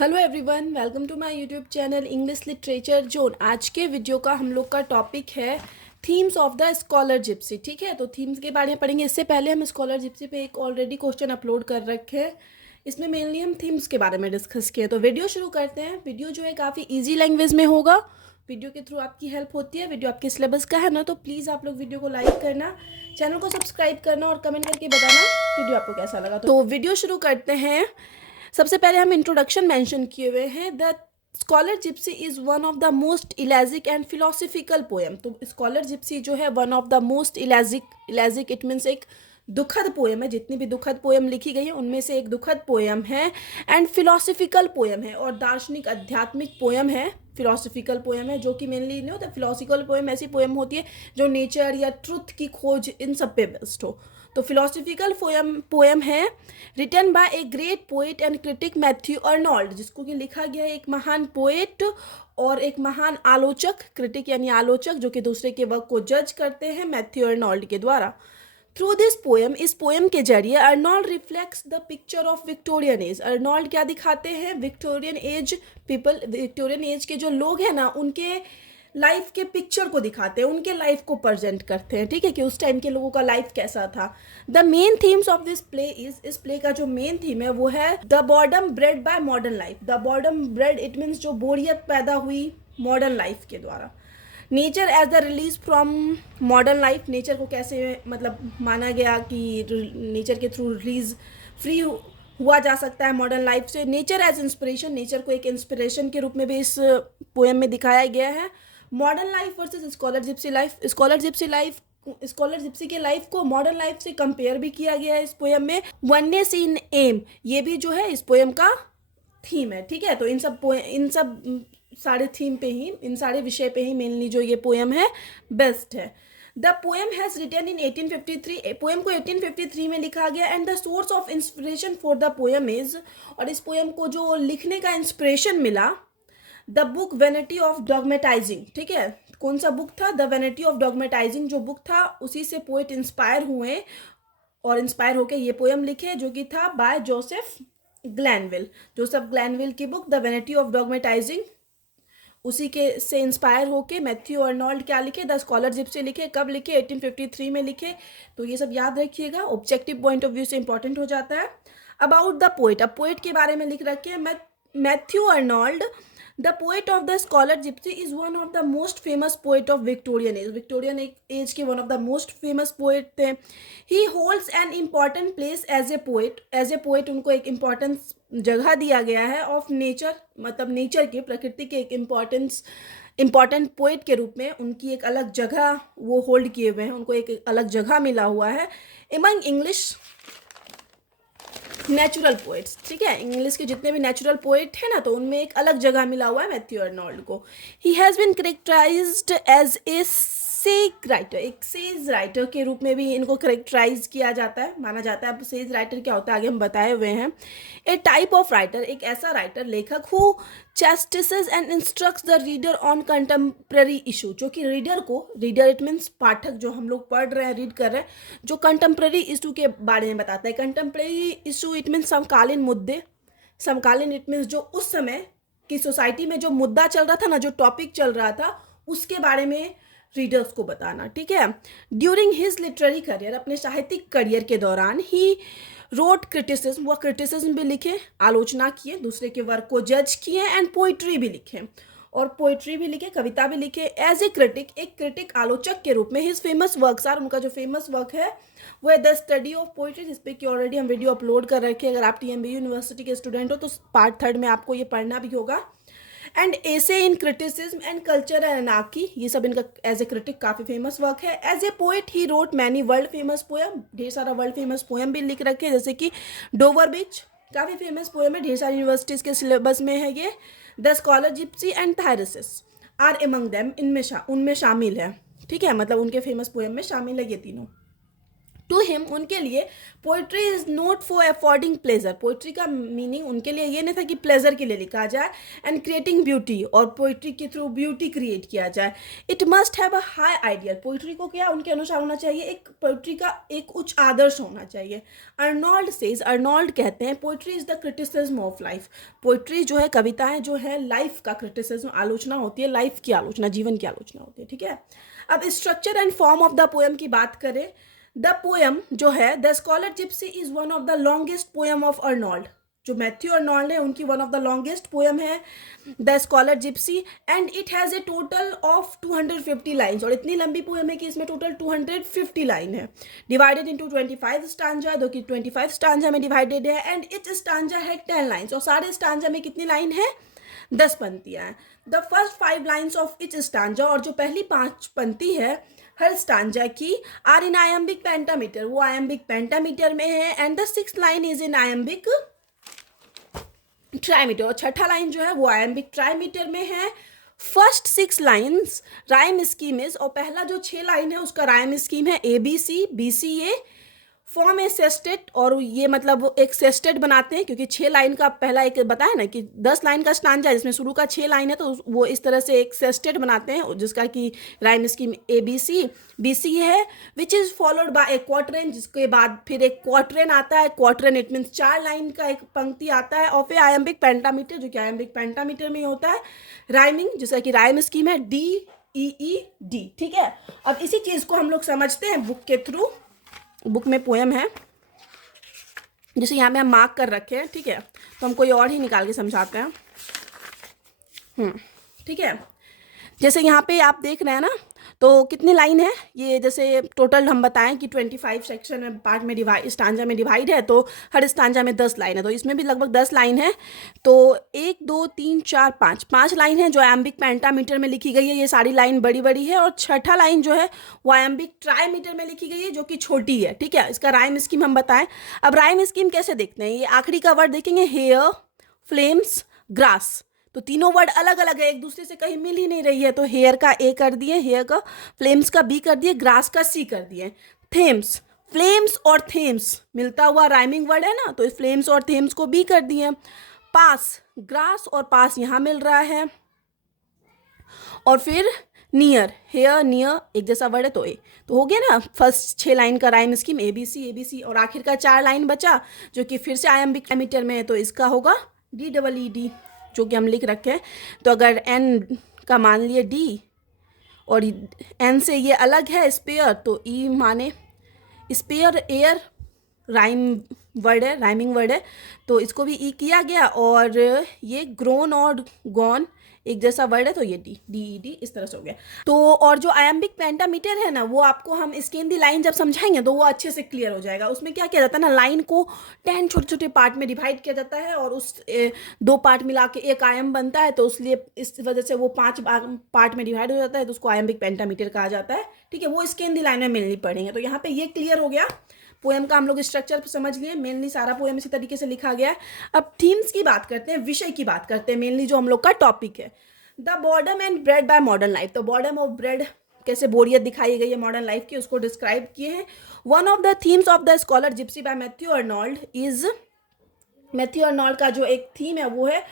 Hello everyone, welcome to my YouTube channel English literature zone. आज के video का हम लोग का टॉपिक है themes of the scholar gipsy. ठीक है, तो थीम्स के बारे में पढ़ेंगे। इससे पहले हम स्कॉलर जिप्सी पे एक ऑलरेडी क्वेश्चन अपलोड कर रखे हैं। इसमें मेनली हम थीम्स के बारे में डिस्कस किए। तो वीडियो शुरू करते हैं। वीडियो जो है काफ़ी ईजी लैंग्वेज में होगा। वीडियो के थ्रू आपकी हेल्प होती है। वीडियो आपके सिलेबस का है ना, तो प्लीज़ आप लोग वीडियो को लाइक करना, चैनल को सब्सक्राइब करना और कमेंट करके बताना वीडियो आपको कैसा लगा। तो वीडियो शुरू करते हैं। सबसे पहले हम इंट्रोडक्शन मेंशन किए हुए हैं। The scholar Gypsy is one of the most elegiac and philosophical poem. तो स्कॉलर जिप्सी जो है one of the most elegiac it means एक दुखद पोएम है। जितनी भी दुखद पोएम लिखी गई है उनमें से एक दुखद पोएम है। एंड फिलोसफिकल पोएम है और दार्शनिक आध्यात्मिक पोएम है। फिलोसफिकल पोएम है जो कि मेनली नहीं होता। फिलोसफिकल पोएम ऐसी पोएम होती है जो नेचर या ट्रुथ की खोज इन सब पे बेस्ड हो। तो फिलोसफिकल पोएम है written by a great poet and critic Matthew Arnold, जिसको कि लिखा गया है एक महान पोएट और एक महान आलोचक, क्रिटिक यानी आलोचक जो कि दूसरे के वर्क को जज करते हैं, मैथ्यू अर्नोल्ड के द्वारा। थ्रू दिस पोएम, इस पोएम के जरिए Arnold reflects the picture of Victorian as. Arnold क्या दिखाते हैं? Victorian age people, Victorian age के जो लोग हैं ना, उनके लाइफ के पिक्चर को दिखाते हैं, उनके लाइफ को प्रेजेंट करते हैं। ठीक है, कि उस टाइम के लोगों का लाइफ कैसा था। The main themes of this play is, इस प्ले का जो मेन थीम है वो है the boredom bred by modern life. The boredom bred it means जो बोरियत पैदा हुई मॉडर्न लाइफ के द्वारा। Nature as the release from modern life, nature को कैसे मतलब माना गया कि नेचर के थ्रू रिलीज फ्री हुआ जा सकता है मॉडर्न लाइफ से। नेचर एज इंस्पिरेशन, नेचर को एक इंस्पिरेशन के रूप में भी इस पोएम में दिखाया गया है। Modern life versus scholar Gypsy life, scholar gipsy के लाइफ को मॉडर्न लाइफ से कंपेयर भी किया गया है इस पोएम में। वननेस इन एम, ये भी जो है इस पोएम का थीम है। ठीक है, तो इन सब सारे थीम पे ही, इन सारे विषय पे ही मेनली जो ये पोएम है बेस्ट है। The poem has written in 1853, poem को 1853 में लिखा गया। And the source of inspiration for the poem is, और इस पोएम को जो लिखने का इंस्पिरेशन मिला, the book vanity of dogmatizing. ठीक है, कौन सा बुक था? द वेनिटी ऑफ डॉगमेटाइजिंग जो बुक था, उसी से पोएट इंस्पायर हुए और इंस्पायर होके ये पोएम लिखे, जो कि था बाय जोसेफ ग्लैनविल की बुक द वेनिटी ऑफ डॉगमेटाइजिंग। उसी के से इंस्पायर होके मैथ्यू अर्नोल्ड क्या लिखे? द स्कॉलर जिप्सी लिखे। कब लिखे? 1853 में लिखे। तो ये सब याद रखिएगा, ऑब्जेक्टिव पॉइंट ऑफ व्यू से इंपॉर्टेंट हो जाता है। अबाउट द पोएट, अब पोएट के बारे में लिख रखे हैं Matthew Arnold. The poet of the scholar Gypsy is one of the most famous poet of Victorian age. Victorian age के one of the most famous poet थे। He holds an important place as a poet उनको एक importance जगह दिया गया है of nature, मतलब nature के, प्रकृति के एक इम्पॉर्टेंट पोएट के रूप में उनकी एक अलग जगह वो होल्ड किए हुए हैं, उनको एक अलग जगह मिला हुआ है एमंग इंग्लिश नेचुरल पोएट्स। ठीक है, इंग्लिश के जितने भी नेचुरल पोएट हैं ना, तो उनमें एक अलग जगह मिला हुआ है मैथ्यू अर्नोल्ड को। He has been characterized as a sage writer, एक सेज राइटर के रूप में भी इनको करेक्टराइज किया जाता है, माना जाता है। अब सेज राइटर क्या होता है आगे हम बताए हुए हैं। ए टाइप ऑफ राइटर, एक ऐसा राइटर, लेखक who chastises and instructs the reader on contemporary issue, जो कि रीडर इट मीन्स पाठक, जो हम लोग पढ़ रहे हैं, रीड कर रहे हैं, जो कंटेम्प्रेरी इशू के बारे में बताता है। कंटेम्प्रेरी इशू इट मीन्स समकालीन मुद्दे, समकालीन इट मीन्स जो उस समय की सोसाइटी में जो मुद्दा चल रहा था ना, जो टॉपिक चल रहा था, उसके बारे में रीडर्स को बताना। ठीक है, ड्यूरिंग हिज लिटरेरी करियर, अपने साहित्यिक करियर के दौरान, ही रोड क्रिटिसिज्म, वह क्रिटिसिज्म भी लिखे, आलोचना किए, दूसरे के वर्क को जज किए, एंड पोइट्री भी लिखे, और पोइट्री भी लिखे, कविता भी लिखे। एज ए क्रिटिक, एक क्रिटिक आलोचक के रूप में, हिज फेमस वर्क्स आर, उनका जो फेमस वर्क है वो है द स्टडी ऑफ पोइट्री, जिस पे कि ऑलरेडी हम वीडियो अपलोड कर रखे हैं। अगर आप TMBU यूनिवर्सिटी के स्टूडेंट हो तो पार्ट 3 में आपको ये पढ़ना भी होगा। And essay in criticism and culture and anarchy, ये सब इनका एज ए क्रिटिक काफ़ी फेमस वर्क है। As a poet he wrote many world famous poem, ढेर सारा वर्ल्ड फेमस पोएम भी लिख रखे हैं, जैसे कि डोवर बीच काफ़ी फेमस पोएम है, ढेर सारी यूनिवर्सिटीज़ के सिलेबस में है ये। The scholar gypsy and Thyrsis are among them, उनमें शामिल है। ठीक है, मतलब उनके फेमस पोएम में शामिल है ये तीनों। टू हिम, उनके लिए poetry is not for affording pleasure, poetry का मीनिंग उनके लिए ये नहीं था कि प्लेजर के लिए लिखा जाए, एंड क्रिएटिंग ब्यूटी, और पोइट्री के थ्रू ब्यूटी क्रिएट किया जाए। It must have a high ideal, poetry को क्या उनके अनुसार होना चाहिए, एक पोइट्री का एक उच्च आदर्श होना चाहिए। अर्नोल्ड सेज, अर्नोल्ड कहते हैं poetry is the criticism of life, poetry जो है, कविताएं जो है लाइफ का क्रिटिसिज्म, आलोचना होती है, लाइफ की आलोचना, जीवन की आलोचना होती है, ठीक है। अब structure and form of the poem की बात करें, द पोएम जो है the scholar Gypsy is one of the longest poem of Arnold, जो मैथ्यू अर्नोल्ड है उनकी one of the longest poem है the scholar gypsy, and it has a total of 250 lines, और इतनी लंबी पोएम है कि इसमें टोटल 250 लाइन है, डिवाइडेड इंटू 25 स्टांजा, जो कि 25 स्टांजा में डिवाइडेड है, एंड इच स्टांजा है 10 लाइन्स, और सारे स्टांजा में कितनी लाइन है, 10 पंक्तियाँ हैं। The first 5 lines of each stanza, और जो पहली 5 पंक्ति है हर स्टांजा की, आर इन आयम्बिक पेंटामीटर, वो आयम्बिक पेंटामीटर में है, and the 6th line is in iambic trimeter, और छठा लाइन जो है वो आयम्बिक ट्राईमीटर में है। First 6 lines rhyme scheme is, और पहला जो 6 लाइन है उसका राइम स्कीम है ABC BCA, फॉर्म ए सेस्टेट, और ये मतलब वो एक सेस्टेट बनाते हैं, क्योंकि 6 लाइन का पहला एक बताया ना कि 10 लाइन का स्टांजा जिसमें शुरू का 6 लाइन है, तो वो इस तरह से एक सेस्टेट बनाते हैं जिसका कि राइम स्कीम ABC BC है, विच इज़ फॉलोड बाय ए क्वार्टरेन, जिसके बाद फिर एक क्वार्टरेन आता है, क्वार्टरेन इट मीन्स 4 लाइन का एक पंक्ति आता है, और फिर आयम्बिक पेंटामीटर, जो कि आयम्बिक पेंटामीटर में होता है, राइमिंग जिसका कि राइम स्कीम है DEED, ठीक है। अब इसी चीज़ को हम लोग समझते हैं बुक के थ्रू, बुक में पोएम है जैसे यहाँ पे हम मार्क कर रखे हैं, ठीक है, तो हम कोई और ही निकाल के समझाते हैं, ठीक है। जैसे यहाँ पे आप देख रहे हैं ना, तो कितनी लाइन है ये, जैसे टोटल हम बताएं कि 25 सेक्शन में पार्ट में डिवाइड, स्टांजा में डिवाइड है, तो हर स्टांजा में 10 लाइन है, तो इसमें भी लगभग 10 लाइन है, तो 1 2 3 4 5 लाइन है जो आयम्बिक पेंटामीटर में लिखी गई है, ये सारी लाइन बड़ी बड़ी है, और छठा लाइन जो है वो आयम्बिक ट्राईमीटर में लिखी गई है, जो कि छोटी है, ठीक है। इसका राइम स्कीम हम बताएं। अब राइम स्कीम कैसे देखते हैं, ये आखिरी का वर्ड देखेंगे, हेयर, फ्लेम्स, ग्रास, तो तीनों वर्ड अलग अलग है, एक दूसरे से कहीं मिल ही नहीं रही है, तो हेयर का A कर दिए, हेयर का, फ्लेम्स का B कर दिए, ग्रास का C कर दिए। थेम्स, फ्लेम्स और थेम्स मिलता हुआ राइमिंग वर्ड है ना, तो इस फ्लेम्स और थेम्स को B कर दिए। पास, ग्रास और पास यहाँ मिल रहा है, और फिर नियर, हेयर नियर एक जैसा वर्ड है, तो ए, तो हो गया ना फर्स्ट 6 लाइन का राइम स्कीम ABC, और आखिर का 4 लाइन बचा जो कि फिर से आयम्बिक ट्राईमीटर में है, तो इसका होगा DEED, जो कि हम लिख रखे हैं। तो अगर N का मान लिए D और N से ये अलग है स्पेयर, तो E माने स्पेयर, एयर राइम वर्ड है, राइमिंग वर्ड है, तो इसको भी E किया गया, और ये ग्रोन और गॉन एक जैसा वर्ड है, तो ये DEED इस तरह से हो गया। तो और जो आयम्बिक पेंटामीटर है ना, वो आपको हम इसके इन दी लाइन जब समझाएंगे तो वो अच्छे से क्लियर हो जाएगा। उसमें क्या किया जाता है ना, लाइन को 10 छोटे छोटे पार्ट में डिवाइड किया जाता है, और उस 2 पार्ट मिला के एक आयम बनता है, तो इसलिए इस वजह से वो 5 पार्ट में डिवाइड हो जाता है, तो उसको आयम्बिक पेंटामीटर कहा जाता है, ठीक है। वो इसके इन दी लाइन में मिलनी पड़ेंगे। तो यहाँ पे ये क्लियर हो गया, पोएम का हम लोग स्ट्रक्चर समझ लिए, मेनली सारा पोएम इसी तरीके से लिखा गया है। अब थीम्स की बात करते हैं, विषय की बात करते हैं, मेनली जो हम लोग का टॉपिक है, the boredom and bread by modern life. तो बॉर्डम ऑफ ब्रेड, कैसे बोरियत दिखाई गई है मॉडर्न लाइफ की, उसको डिस्क्राइब किए हैं। One of the themes of the scholar Gypsy bye Matthew Arnold is, Matthew Arnold का जो एक थीम है वो है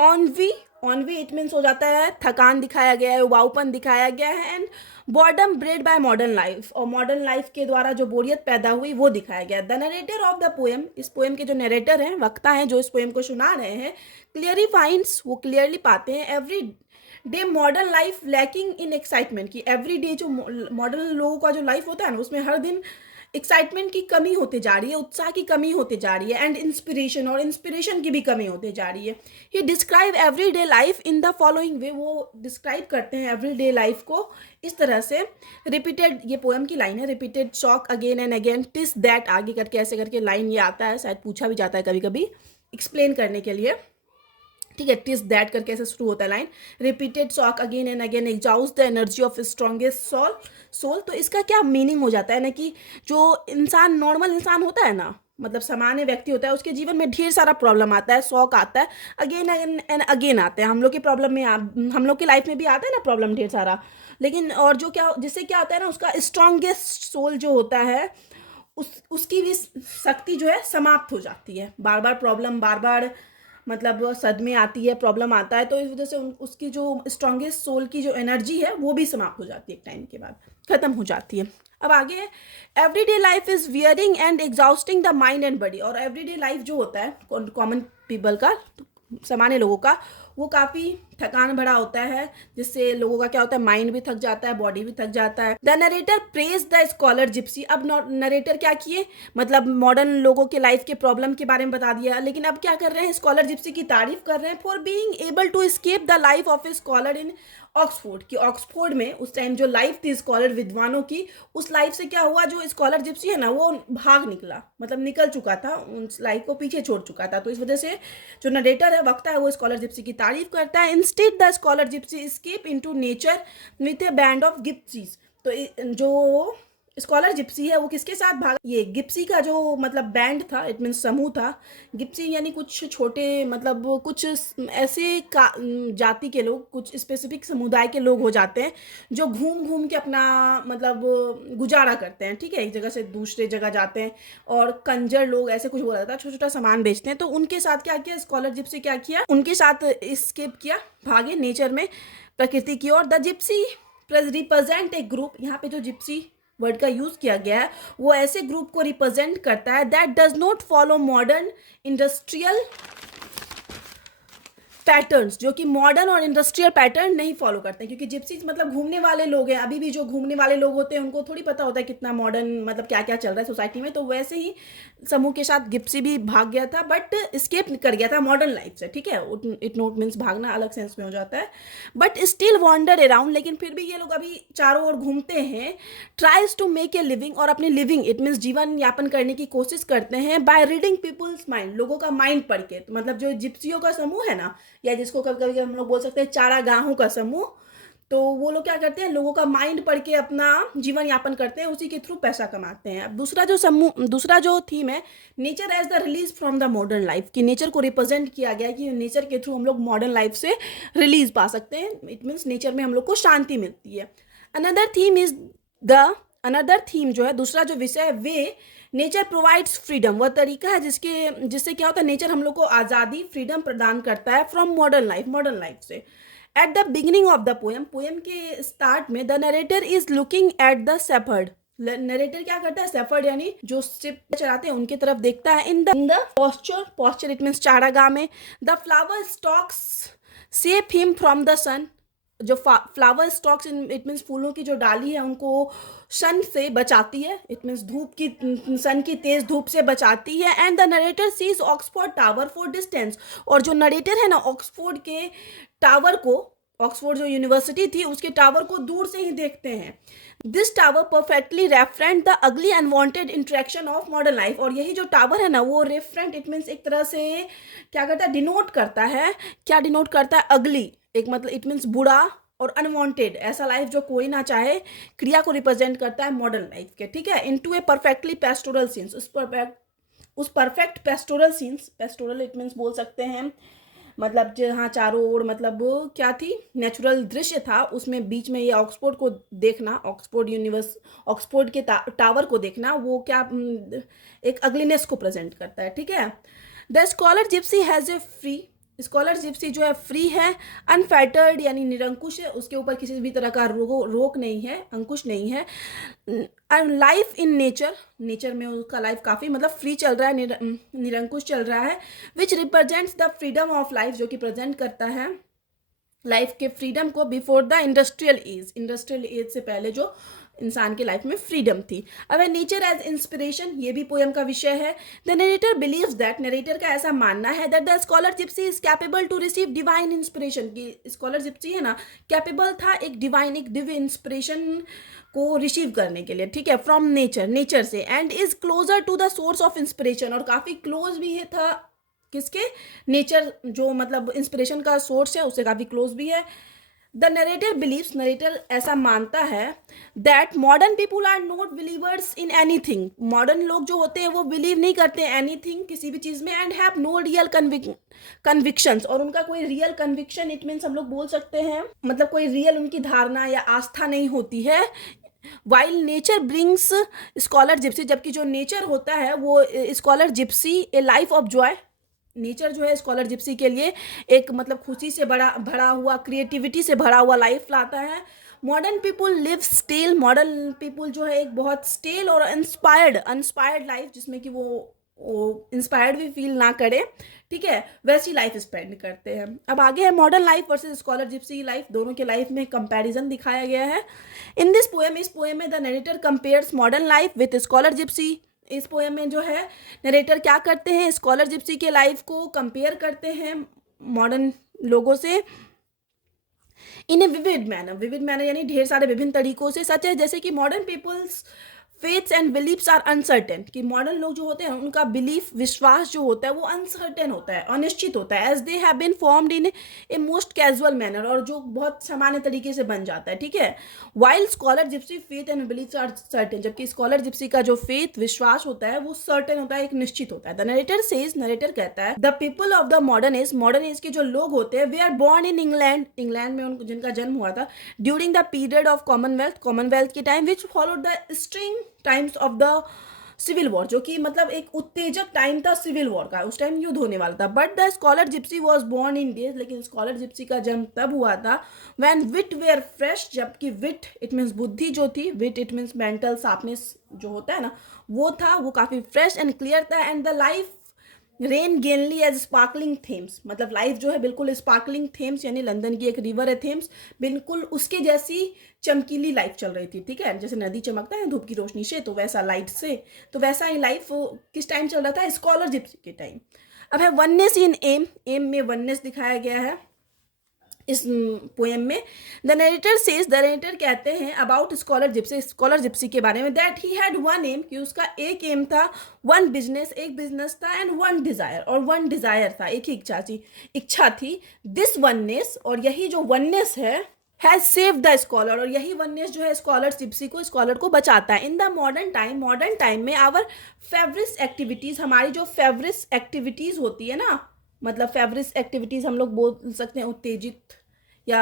ऑनवी, ऑनवी इट मीन्स हो जाता है थकान दिखाया गया है, उबाऊपन दिखाया गया है, and boredom bred by modern life, और मॉडर्न लाइफ के द्वारा जो बोरियत पैदा हुई वो दिखाया गया। The narrator of the poem, इस पोएम के जो नरेटर हैं, वक्ता हैं जो इस पोएम को सुना रहे हैं, क्लियरली फाइंड्स, वो क्लियरली पाते हैं, every day modern life lacking in excitement, की एवरी डे जो मॉडर्न लोगों का जो लाइफ होता है ना, उसमें हर दिन एक्साइटमेंट की कमी होती जा रही है, उत्साह की कमी होती जा रही है, एंड इंस्पिरेशन, और इंस्पिरेशन की भी कमी होती जा रही है। He describe every day life in the following way, वो डिस्क्राइब करते हैं एवरी डे लाइफ को इस तरह से। रिपीटेड, ये पोएम की लाइन है, repeated shock again and again, TISS that, आगे करके ऐसे करके लाइन ये आता है, शायद पूछा भी जाता है कभी कभी एक्सप्लेन करने के लिए, ठीक है। टिस दैट करके ऐसे शुरू होता है line. Repeated shock again and again exhaust the energy of strongest soul. तो इसका क्या मीनिंग हो जाता है ना, कि जो इंसान नॉर्मल इंसान होता है ना, मतलब सामान्य व्यक्ति होता है, उसके जीवन में ढेर सारा प्रॉब्लम आता है, शौक आता है, अगेन एंड अगेन आते हैं। हम लोग की प्रॉब्लम में, हम लोग की लाइफ में भी आता है ना प्रॉब्लम ढेर सारा, लेकिन और जो क्या, जिससे क्या होता है ना, उसका स्ट्रॉन्गेस्ट सोल जो होता है उसकी भी शक्ति जो है समाप्त हो जाती है। बार बार प्रॉब्लम, बार बार मतलब सदमे आती है, प्रॉब्लम आता है, तो इस वजह से उसकी जो स्ट्रॉन्गेस्ट सोल की जो एनर्जी है वो भी समाप्त हो जाती है, एक टाइम के बाद ख़त्म हो जाती है। अब आगे, everyday life is wearing and exhausting the mind and body. और एवरीडे लाइफ जो होता है कॉमन पीपल का, सामान्य लोगों का, वो काफ़ी थकान भरा होता है, जिससे लोगों का क्या होता है, माइंड भी थक जाता है, बॉडी भी थक जाता है। The narrator praise the scholar Gypsy. अब नरेटर क्या किए, मतलब मॉडर्न लोगों के लाइफ के प्रॉब्लम के बारे में बता दिया, लेकिन अब क्या कर रहे हैं, स्कॉलर जिप्सी की तारीफ कर रहे हैं for being able to escape the life of a scholar in Oxford. कि ऑक्सफोर्ड में उस टाइम जो लाइफ थी स्कॉलर विद्वानों की, उस लाइफ से क्या हुआ, जो स्कॉलर जिप्सी है ना वो भाग निकला, मतलब निकल चुका था, उस लाइफ को पीछे छोड़ चुका था। तो इस वजह से जो नरेटर है, वक्ता है, वो स्कॉलर जिप्सी की तारीफ करता है। Instead the scholar gypsy escape into nature with a band of gypsies. तो जो स्कॉलर जिप्सी है वो किसके साथ भागा, ये गिप्सी का जो मतलब बैंड था, इट मीन्स समूह था। गिप्सी यानी कुछ छोटे, मतलब कुछ ऐसे जाति के लोग, कुछ स्पेसिफिक समुदाय के लोग हो जाते हैं जो घूम घूम के अपना मतलब गुजारा करते हैं, ठीक है, एक जगह से दूसरे जगह जाते हैं। और कंजर लोग, ऐसे कुछ बोला जाता है, छोटा छोटा सामान बेचते हैं। तो उनके साथ क्या किया स्कॉलर जिप्सी, क्या किया, उनके साथ एस्केप किया, भागे नेचर में, प्रकृति की ओर। The gypsy represent a group. यहाँ पे जो जिप्सी वर्ड का यूज किया गया है वो ऐसे ग्रुप को रिप्रेजेंट करता है that does not follow modern industrial patterns, जो कि मॉडर्न और इंडस्ट्रियल पैटर्न नहीं फॉलो करते हैं। क्योंकि जिप्सीज मतलब घूमने वाले लोग हैं, अभी भी जो घूमने वाले लोग होते हैं उनको थोड़ी पता होता है कितना मॉडर्न, मतलब क्या क्या चल रहा है सोसाइटी में। तो वैसे ही समूह के साथ जिप्सी भी भाग गया था, बट स्केप कर गया था मॉडर्न लाइफ से, ठीक है। इट नोट मीन्स भागना अलग सेंस में हो जाता है, बट स्टिल वॉन्डर अराउंड। लेकिन फिर भी ये लोग अभी चारों ओर घूमते हैं। Tries to make a living, और अपनी लिविंग इट मीन्स जीवन यापन करने की कोशिश करते हैं बाय रीडिंग पीपुल्स माइंड, लोगों का माइंड पढ़ के। तो मतलब जो जिप्सियों का समूह है ना, या जिसको कभी कभी हम लोग बोल सकते हैं चारागाहों का समूह, तो वो लोग क्या करते हैं, लोगों का माइंड पढ़ के अपना जीवन यापन करते हैं, उसी के थ्रू पैसा कमाते हैं। अब दूसरा जो थीम है, nature as the release from the modern life, कि नेचर को रिप्रेजेंट किया गया कि नेचर के थ्रू हम लोग मॉडर्न लाइफ से रिलीज पा सकते हैं। इट मीन्स नेचर में हम लोग को शांति मिलती है। अनदर थीम जो है, दूसरा जो विषय है, वे नेचर प्रोवाइड्स फ्रीडम। वह तरीका है जिससे क्या होता है, नेचर हम लोग को आज़ादी, फ्रीडम प्रदान करता है फ्रॉम मॉडर्न लाइफ से। At the beginning of the poem के स्टार्ट में, the narrator is looking at the shepherd. Narrator क्या करता है, शेफर्ड यानी जो शिप चलाते हैं उनके तरफ देखता है। In the pasture it means चारागाह में। The flower stalks save him from the sun. जो फ्लावर स्टॉक्स इट मीन्स फूलों की जो डाली है उनको सन से बचाती है, इट मीन्स सन की तेज धूप से बचाती है। And the narrator sees Oxford tower for distance. और जो नरेटर है ना, ऑक्सफोर्ड के टावर को, ऑक्सफोर्ड जो यूनिवर्सिटी थी उसके टावर को दूर से ही देखते हैं। This tower perfectly referent the ugly unwanted interaction of modern life. और यही जो टावर है ना, वो रेफरेंट इट मीन्स एक तरह से क्या करता है, डिनोट करता है, क्या डिनोट करता है, अगली, एक मतलब इट मीन्स बुरा और अनवांटेड, ऐसा लाइफ जो कोई ना चाहे, क्रिया को रिप्रेजेंट करता है मॉडर्न लाइफ के, ठीक है। इनटू ए परफेक्टली पेस्टोरल सीन्स, उस perfect pastoral scenes, pastoral it means बोल सकते हैं मतलब जहाँ चारों ओर मतलब क्या थी, नेचुरल दृश्य था, उसमें बीच में ये ऑक्सफोर्ड को देखना, ऑक्सफोर्ड के टावर को देखना, वो क्या एक अगलीनेस को प्रेजेंट करता है, ठीक है। The scholar Gypsy has a free, scholar gypsy जो है फ्री है, अनफेटर्ड यानी निरंकुश है, उसके ऊपर किसी भी तरह का रोक नहीं है, अंकुश नहीं है। लाइफ इन नेचर में उसका लाइफ काफ़ी मतलब फ्री चल रहा है, निरंकुश चल रहा है। विच represents the freedom of life, जो कि प्रेजेंट करता है लाइफ के फ्रीडम को बिफोर द इंडस्ट्रियल एज से पहले जो इंसान की लाइफ में फ्रीडम थी। अब है नेचर एज इंस्पिरेशन, ये भी पोएम का विषय है। The narrator believes that, narrator का ऐसा मानना है that the scholar Gypsy is capable to receive divine inspiration, की स्कॉलर जिप्सी है ना, कैपेबल था एक दिव्य इंस्पिरेशन को रिसीव करने के लिए, ठीक है, फ्रॉम नेचर से। And is closer to the source of inspiration, और काफ़ी क्लोज भी है था किसके, नेचर जो मतलब इंस्पिरेशन का सोर्स है उससे काफ़ी क्लोज भी है। द नरेटर बिलीव्स, नरेटर ऐसा मानता है that modern people are not believers in anything, modern लोग जो होते हैं वो बिलीव नहीं करते एनीथिंग, किसी भी चीज़ में। And have no real convictions, और उनका कोई रियल कन्विक्शन इट मीन्स हम लोग बोल सकते हैं मतलब कोई रियल उनकी धारणा या आस्था नहीं होती है while nature brings scholar Gypsy, जबकि जो नेचर होता है वो scholar Gypsy A life of Joy, nature जो है स्कॉलर जिप्सी के लिए एक मतलब खुशी से बड़ा भरा हुआ, क्रिएटिविटी से भरा हुआ लाइफ लाता है। Modern people live stale, modern people जो है एक बहुत स्टेल और इंस्पायर्ड लाइफ, जिसमें कि वो इंस्पायर्ड भी फील ना करे, ठीक है, वैसी लाइफ स्पेंड करते हैं। अब आगे है modern life versus scholar Gypsy life, दोनों के लाइफ में कंपैरिजन दिखाया गया है। इन दिस पोएम, इस पोएम में the narrator compares modern life with scholar Gypsy. इस पोएम में जो है नरेटर क्या करते हैं, स्कॉलर जिप्सी के लाइफ को कंपेयर करते हैं मॉडर्न लोगों से इन ए विविड मैनर यानी ढेर सारे विभिन्न तरीकों से, सच है जैसे कि modern people's faiths and beliefs are uncertain, कि मॉडर्न लोग जो होते हैं उनका बिलीफ, विश्वास जो होता है वो अनसर्टेन होता है, अनिश्चित होता है, as they have been formed in a most casual manner, और जो बहुत सामान्य तरीके से बन जाता है, ठीक है। While scholar gipsy faith and beliefs are certain, जबकि स्कॉलर जिप्सी का जो फेथ, विश्वास होता है वो सर्टेन होता है, एक निश्चित होता है। द नरेटर सेज, नरेटर कहता है, the people of the modern age के जो लोग होते हैं, वे are born in England, England में उनको जिनका जन्म हुआ था, during the period of Commonwealth के time, which followed the string times of the civil war, जो कि मतलब एक उत्तेजक टाइम था सिविल वॉर का, उस टाइम युद्ध होने वाला था। But the scholar gipsy was born in days, लेकिन स्कॉलर जिप्सी का जन्म तब हुआ था व्हेन विट वेयर फ्रेश, जबकि विट इट मीन्स बुद्धि जो थी, wit it means mental sharpness जो होता है ना, वो था, वो काफी फ्रेश एंड क्लियर था। And the life ran gaily as sparkling Thames, मतलब लाइफ जो है बिल्कुल स्पार्कलिंग थेम्स, यानी लंदन की एक रिवर है थेम्स, बिल्कुल उसके जैसी चमकीली लाइफ चल रही थी, ठीक है, जैसे नदी चमकता है धूप की रोशनी से, तो वैसा लाइट से, तो वैसा ही लाइफ किस टाइम चल रहा था, स्कॉलर जिप्सी के टाइम। अब है वननेस इन एम, एम में वननेस दिखाया गया है इस पोएम में। The narrator says, the narrator कहते हैं अबाउट स्कॉलर जिप्सी के बारे में, that he had one aim, कि उसका एक एम था, वन बिजनेस, एक बिजनेस था, एंड वन डिजायर, और वन डिजायर था, एक ही इच्छा थी। दिस वननेस, और यही जो वननेस है, हैज सेव द स्कॉलर, और यही वननेस जो है स्कॉलर को बचाता है। इन द मॉडर्न टाइम में आवर फेवरेट एक्टिविटीज, हमारी जो फेवरेट एक्टिविटीज होती है ना, मतलब फेवरेट एक्टिविटीज हम लोग बोल सकते हैं उत्तेजित या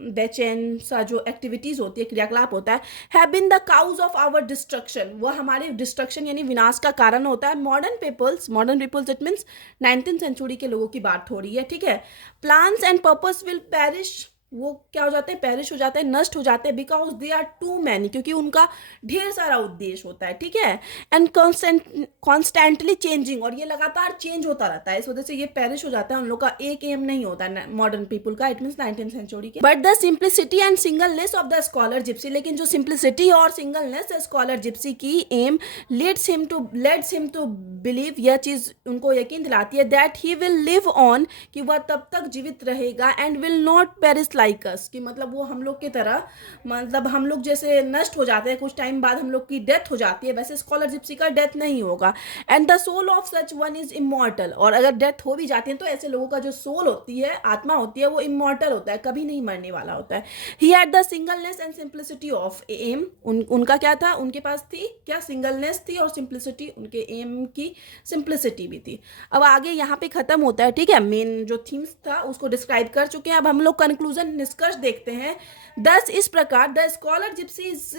बेचैन सा जो एक्टिविटीज होती है, क्रियाकलाप होता है, have been the cause of our destruction, वह हमारे डिस्ट्रक्शन यानी विनाश का कारण होता है। Modern people's it means 19th century के लोगों की बात हो रही है, ठीक है। Plans and purpose will perish, वो क्या हो जाते हैं, पेरिश हो जाते हैं, नष्ट हो जाते हैं, because they are too many, क्योंकि उनका ढेर सारा उद्देश्य होता है, ठीक है। एंड कॉन्स्टेंटली चेंजिंग, और ये लगातार चेंज होता रहता है, इस वजह से ये पेरिश हो जाता है, उन लोग का एक एम नहीं होता है मॉडर्न पीपल का, इट मीन्स 19th सेंचुरी के। But the simplicity and singleness of the scholar gipsy, लेकिन जो सिंप्लिसिटी और सिंगलनेस है स्कॉलर जिप्सी की, aim lets him to believe, यह चीज उनको यकीन दिलाती है, that he will live on, कि वह तब तक जीवित रहेगा, and will not perish like us, कि मतलब वो हम लोग की तरह, मतलब हम लोग जैसे नष्ट हो जाते हैं, कुछ टाइम बाद हम लोग की डेथ हो जाती है, वैसे स्कॉलर जिप्सी का डेथ नहीं होगा। And the soul of such one is immortal, और अगर डेथ हो भी जाती है तो ऐसे लोगों का जो सोल होती है, आत्मा होती है, वो इमॉर्टल होता है, कभी नहीं मरने वाला होता है। He had the singleness and simplicity of aim, उनका क्या था, उनके पास थी क्या, सिंगलनेस थी, और सिंप्लिसिटी, उनके एम की सिंप्लिसिटी भी थी। अब आगे यहाँ पे खत्म होता है, ठीक है, मेन जो थीम्स था उसको डिस्क्राइब कर चुके हैं। अब हम लोग कंक्लूजन निष्कर्ष देखते हैं। दस इस प्रकार the scholar Gypsy is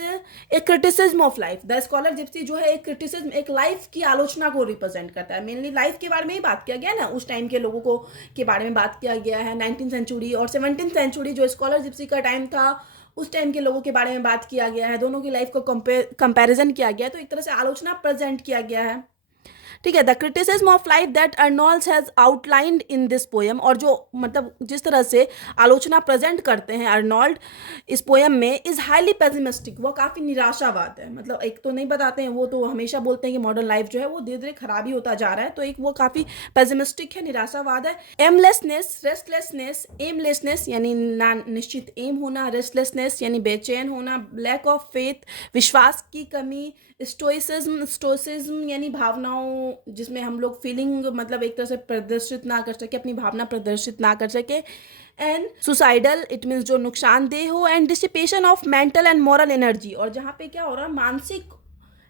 a criticism of life, the scholar gypsy जो है एक क्रिटिसिज्म, एक लाइफ की आलोचना को रिप्रेजेंट करता है, मेनली लाइफ के बारे में ही बात किया गया ना, उस टाइम के लोगों को के बारे में बात किया गया है। 19th सेंचुरी और 17th सेंचुरी जो स्कॉलर जिप्सी का टाइम था, उस टाइम के लोगों के बारे में बात किया गया है, दोनों की लाइफ को कंपैरिजन किया गया है, तो एक तरह से आलोचना प्रेजेंट किया गया है, ठीक है। The criticism of life that Arnold has outlined in this poem, और जो मतलब जिस तरह से आलोचना प्रेजेंट करते हैं अर्नोल्ड इस पोएम में, इज हाईली पेसिमिस्टिक, वो काफ़ी निराशावाद है, मतलब एक तो नहीं बताते हैं, वो तो हमेशा बोलते हैं कि मॉडर्न लाइफ जो है वो धीरे धीरे खराबी होता जा रहा है, तो एक वो काफ़ी पेसिमिस्टिक है, निराशावाद है। एमलेसनेस, रेस्टलेसनेस, एमलेसनेस यानी ना निश्चित एम होना, रेस्टलेसनेस यानी बेचैन होना, लैक ऑफ फेथ विश्वास की कमी, स्टोइसिज्म यानी भावनाओं जिसमें हम लोग फीलिंग मतलब एक तरह से प्रदर्शित ना कर सके, अपनी भावना प्रदर्शित ना कर सके, एंड सुसाइडल इट मीन्स जो नुकसानदेह हो, and dissipation of mental and moral energy, और जहाँ पे क्या हो रहा है, मानसिक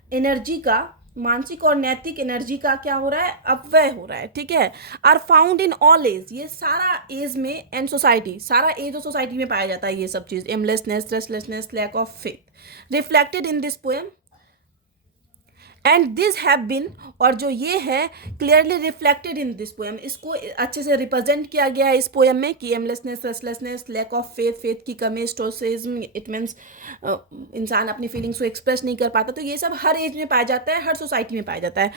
एनर्जी का मानसिक और नैतिक एनर्जी का क्या हो रहा है, अपव्यय हो रहा है, ठीक है। Are found in all age, ये सारा एज में, एंड सोसाइटी, सारा एज और सोसाइटी में पाया जाता है ये सब चीज। Aimlessness, restlessness, lack of faith reflected in this poem and this have been, और जो ये है clearly reflected in this poem, इसको अच्छे से रिप्रेजेंट किया गया है इस पोएम में कि aimlessness, restlessness, lack of faith, faith की कमी, स्टोइसिज्म, इट मीन्स इंसान अपनी फीलिंग्स को एक्सप्रेस नहीं कर पाता। तो ये सब हर एज में पाया जाता है, हर सोसाइटी में पाया जाता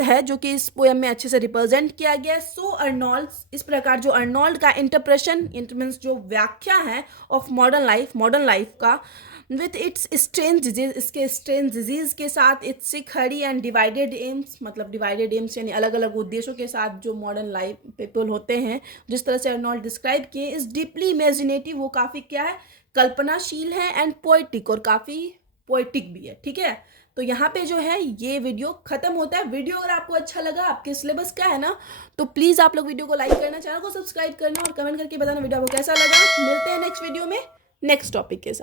है जो कि इस पोएम में अच्छे से रिप्रेजेंट किया गया है। सो अर्नोल्ड, इस प्रकार जो अर्नोल्ड का इंटरप्रेशन, इट मीन्स जो व्याख्या है ऑफ मॉडर्न लाइफ का, विथ इट्स स्ट्रेंज डिजीज, इसके स्ट्रेंज डिजीज के साथ, it's sick Hari and divided AIIMS, मतलब डिवाइडेड एम्स यानी अलग अलग उद्देश्यों के साथ जो मॉडर्न लाइफ पीपल होते हैं, जिस तरह से अर्नोल्ड डिस्क्राइब किए, इज डीपली इमेजिनेटिव, वो काफ़ी क्या है, कल्पनाशील है, एंड पोइटिक, और काफ़ी पोइटिक भी है, ठीक है। तो यहाँ पे जो है ये वीडियो खत्म होता है। वीडियो अगर आपको अच्छा लगा, आपके सिलेबस का है ना, तो प्लीज़ आप लोग वीडियो को लाइक करना, चैनल को सब्सक्राइब करना और कमेंट करके बताना वीडियो आपको कैसा लगा। मिलते हैं नेक्स्ट वीडियो में नेक्स्ट टॉपिक के साथ।